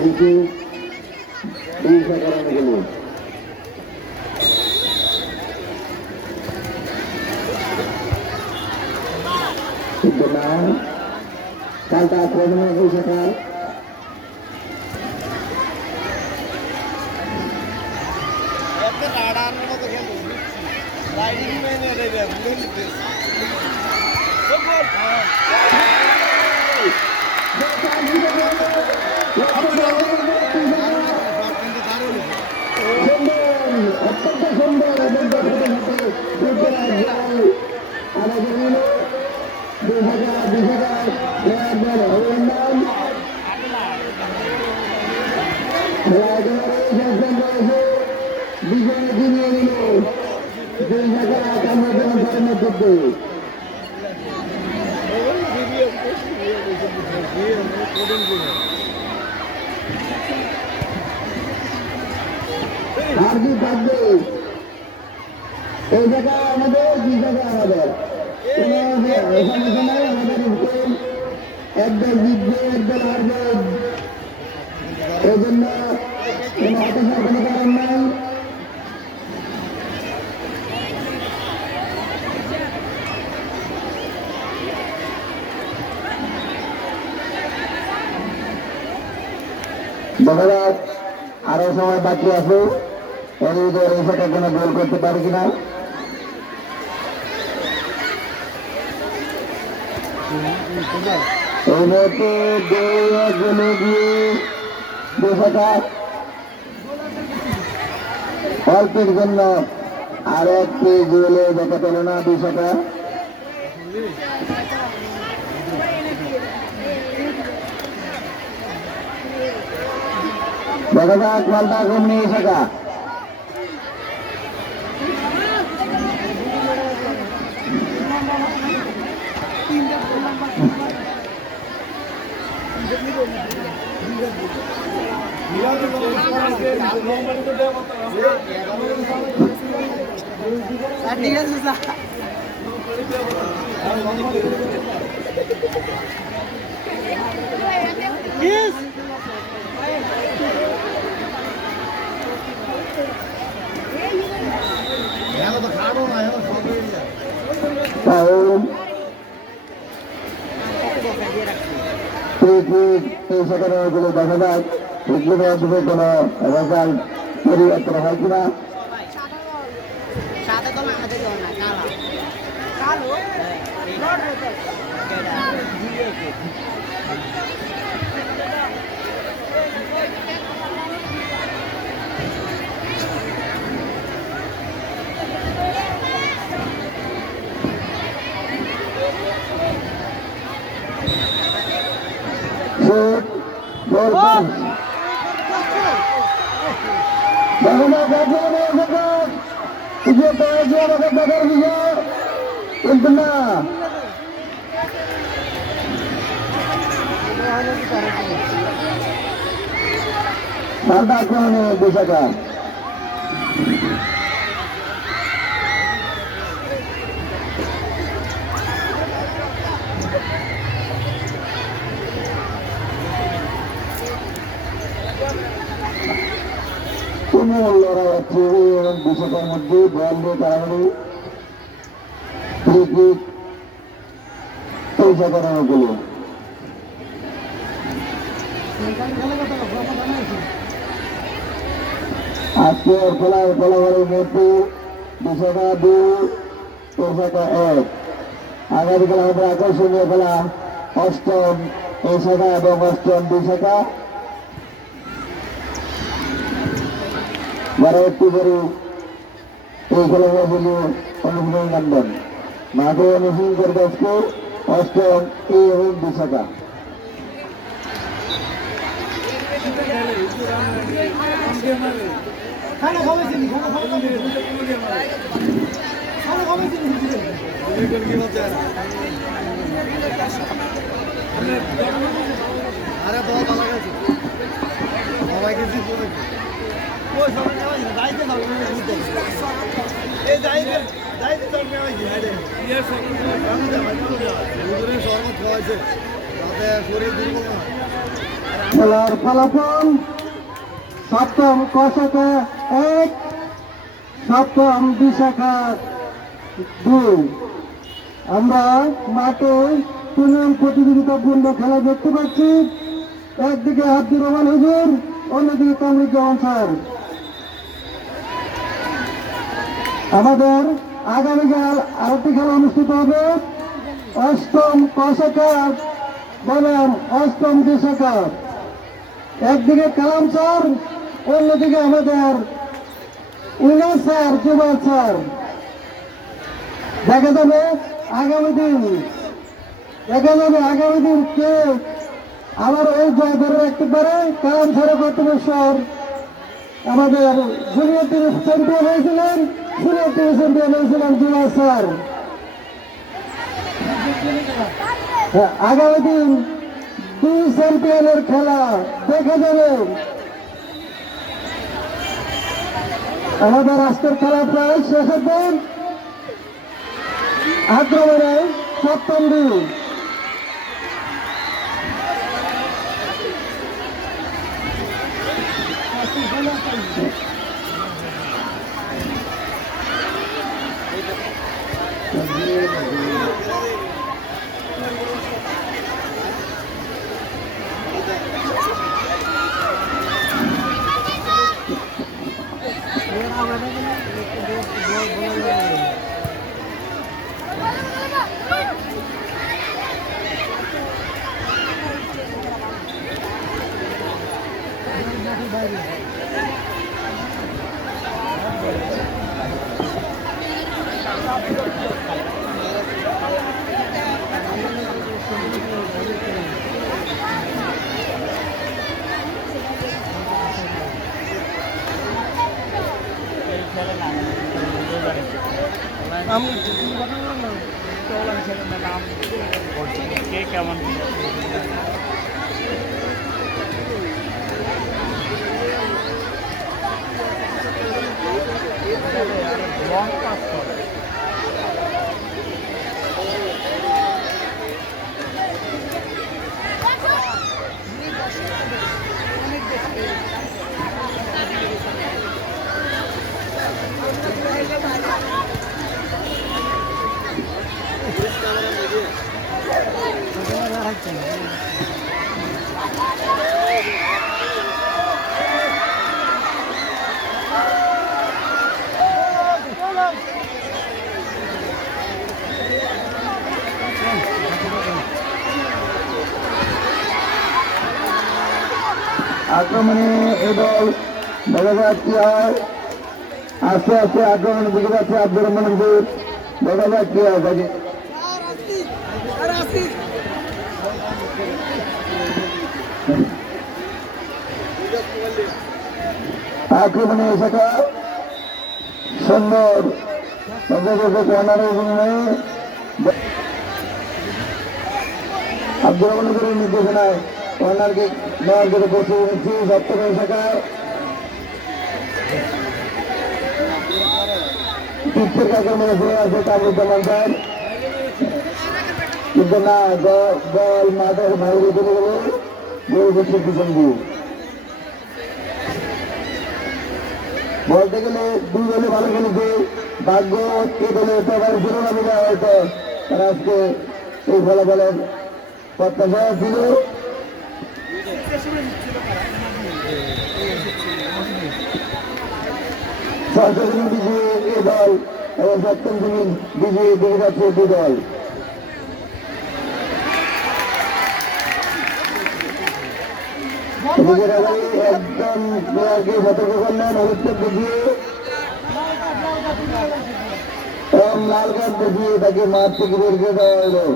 কিন্তু এই কারণগুলো কিন্তু না কালটা আক্রমণ এই সকাল অত্যন্ত সুন্দর বিজয় কিনিয়ে নিল 2058 মধ্যে আর কি থাকবে এই জায়গা আমাদের দুই জায়গা আমাদের এখানে সময় আমাদের একদল জিতবে একদল হারবে এই জন্য কোনো হতাশার কোনো কারণ নাই দেখা যাক আরো সময় বাকি আছে এর ভিতরে এই সেটা কোনো গোল করতে পারে কিনা এই মুহূর্তে গোলে গিয়ে দুশাখা অল্পের জন্য আর একটি গোলে দেখা পেল না দুশাখা দেখা যাক মালটা কম নিয়ে থাকা দেখা যাক কোনো রেজাল্ট পরিবর্তন হয় কিনা কিন্তু না মালটা আক্রমণে দুশাখা তুমুল লড়াই হচ্ছে এবং দুশাখার মধ্যে বল দিয়ে কারণে পয়সা করানো গুলো আজকে ফলাফলের মধ্যে দুশাখা 2 পয়সাটা 1 আগামীকাল আমাদের আকর্ষণীয় খেলা অষ্টম এই শাখা এবং অষ্টম দুশাখা যারা একটু করে এই খেলাগুলো অনুশীলন নামবেন মাঠে অনুশীলন করবে আজকে অষ্টম এই এবং দুশাখা আরে বাবা ভালো গেছে সবাইকে জিতবে ওই সবাই যাইতে না এই যাইতে যাইতে তো আমি আইছি আরে ইয়ার সর্বত খাওয়াইছে তাতে শরীর দুর্বল না খেলার ফলাফল সপ্তম ক শাখা 1, সপ্তম বি শাখা 2। আমরা মাঠে তুমুল প্রতিযোগিতাপূর্ণ খেলা দেখতে পাচ্ছি। একদিকে আব্দুর রহমান হুজুর, অন্যদিকে কামরুজ্জামান স্যার। আমাদের আগামীকাল আরেকটি খেলা অনুষ্ঠিত হবে অষ্টম ক শাখা বনাম অষ্টম ডি শাখা। একদিকে কালাম স্যার, অন্যদিকে আমাদের উইনার স্যার, জুবাল স্যার। দেখা যাবে আগামী দিন কে আবার ওই জয় ধরে রাখতে পারে। কালাম স্যারের গত বছর আমাদের জুনিয়র টিম চ্যাম্পিয়ন হয়েছিলেন, সিনিয়র টিম চ্যাম্পিয়ন হয়েছিলেন জুবাল স্যার। আগামী দিন 2 চ্যাম্পিয়নের খেলা দেখা যাবে। আমাদের আজকের খেলা প্রায় শেষের দিন। আক্রমণে সপ্তম দিন। কেমন আক্রমণে এদল দেখা যাচ্ছে আর আস্তে আস্তে আক্রমণের দিকে যাচ্ছে আব্দুর রহমান হুজুর। দেখা যাক কি হয় তাকে। আক্রমণে শাখা সুন্দর কর্নারের আব্দুর রহমান হুজুরের নির্দেশনায় কর্নারকে নেওয়ার জন্য বসে নিচ্ছি সপ্তম শাখায়। পিঠের আক্রমণে ফিরে আসে কামরুজ্জামান স্যার, কিন্তু না বল মাঠের বাইরে চলে গেল গোল করছে পিছন দিয়ে। বলতে গেলে দুই দলে ভালো খেলেছে, ভাগ্য এ দলে সবার শিরোনামে দেওয়া হয়তো তারা আজকে এই ফলাফলের প্রত্যাশা ছিল। ষষ্ঠ শ্রেণী বিজয়ী এই দল এবং সপ্তম শ্রেণীর বিজয়ী দেখে যাচ্ছে দুই দল। একদম প্লেয়ারকে সতর্ক করলেন হলুদ দেখিয়ে এবং লাল কার্ড দেখিয়ে তাকে মাঠ থেকে বের করে দেওয়া হলো।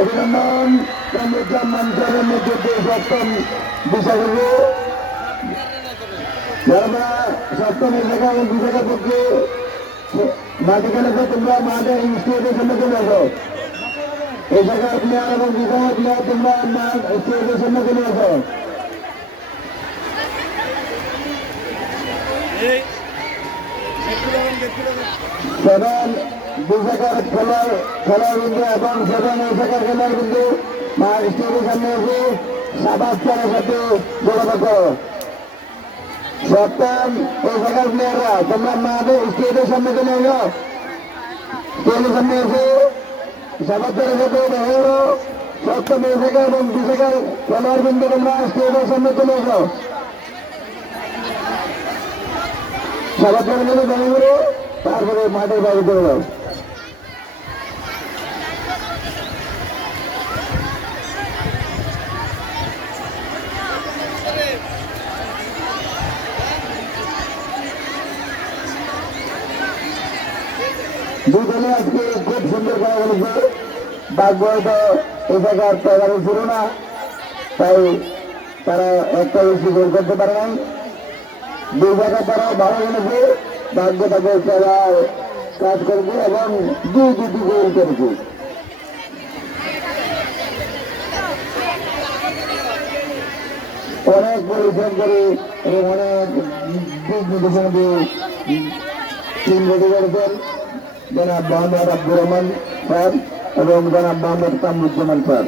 অভিনন্দন কামরুজ্জামান স্যারের নেতৃত্বে সপ্তম বিশাখাকে, যারা সপ্তম শাখা এবং বিশাখার পক্ষে মাঠে খেলেছে তোমরা মাঠে স্টেজের সামনে চলে আসো। এই শাখার প্লেয়ার এবং বিশাখার প্লেয়ার তোমরা স্টেজের সামনে চলে আসো। সেভেন দুই শাখার খেলার বিন্দু এবং সেভেন এই শাখার খেলার বিন্দু স্টেজের সামনে এসে সাবাস চারের সাথে যোগাযোগ করো। সপ্তম এই জায়গার প্লেয়াররা তোমরা মাদের স্টেজের সামনে চলে এলো, স্টেজের সামনে এসে সাবাস চারের সাথে দেখা গেল। সপ্তম এই জায়গা এবং দু জায়গার খেলোয়াড় বিন্দু তোমরা স্টেজের সামনে চলে এসো। সাবাস চারের সাথে দেখা গেল, তারপরে মাঠের বাইরে চলে যাও। দুজনে আজকে খুব সুন্দর খেলা খেলেছে। ভাগ্য হয়তো এই জায়গার প্লেয়ার ছিল না, তাই তারা একটা বেশি গোল করতে পারে নাই। দুই জায়গা তারা ভালো খেলেছে, ভাগ্য তাকে খেলার কাজ করেছে এবং দুটি গোল করেছে। অনেক পরিশ্রম করে এবং অনেক দিক নির্দেশনা দিয়ে টিম রেডি করেছেন জনাব মোহাম্মদ আব্দুর রহমান স্যার এবং জনাব মোহাম্মদ কামরুজ্জামান স্যার।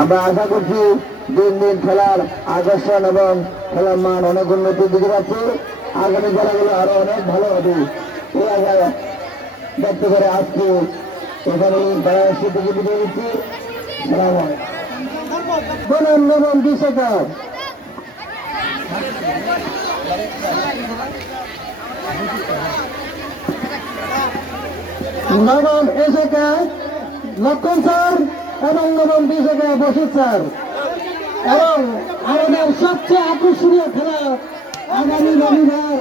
আমরা আশা করছি দিন দিন খেলার আকর্ষণ এবং খেলার মান অনেক উন্নতির দিকে যাচ্ছে। আগামী খেলাগুলো আরো অনেক ভালো হবে এই আশা ব্যক্ত করে আজকে এখানে থেকে বিদায় দিচ্ছি। বনাম নবম বিশ্বকাপ নবম এসেকা লক্ষণ স্যার এবং নবম বিশ্বকাপ বসিত স্যার এবং আমাদের সবচেয়ে আকর্ষণীয় খেলা আগামী রবিবার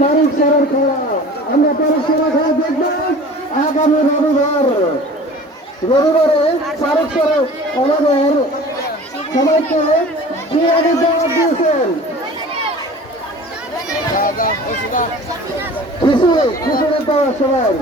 ফারুক স্যারের খেলা। আমরা ফারুক স্যারের খেলা দেখব আগামী রবিবারে। ফারুক স্যার আমাদের সবাইকে ক্রীড়াবিদ দাওয়াত দিয়েছেন। খিচুড়ির দাওয়াত সবাই।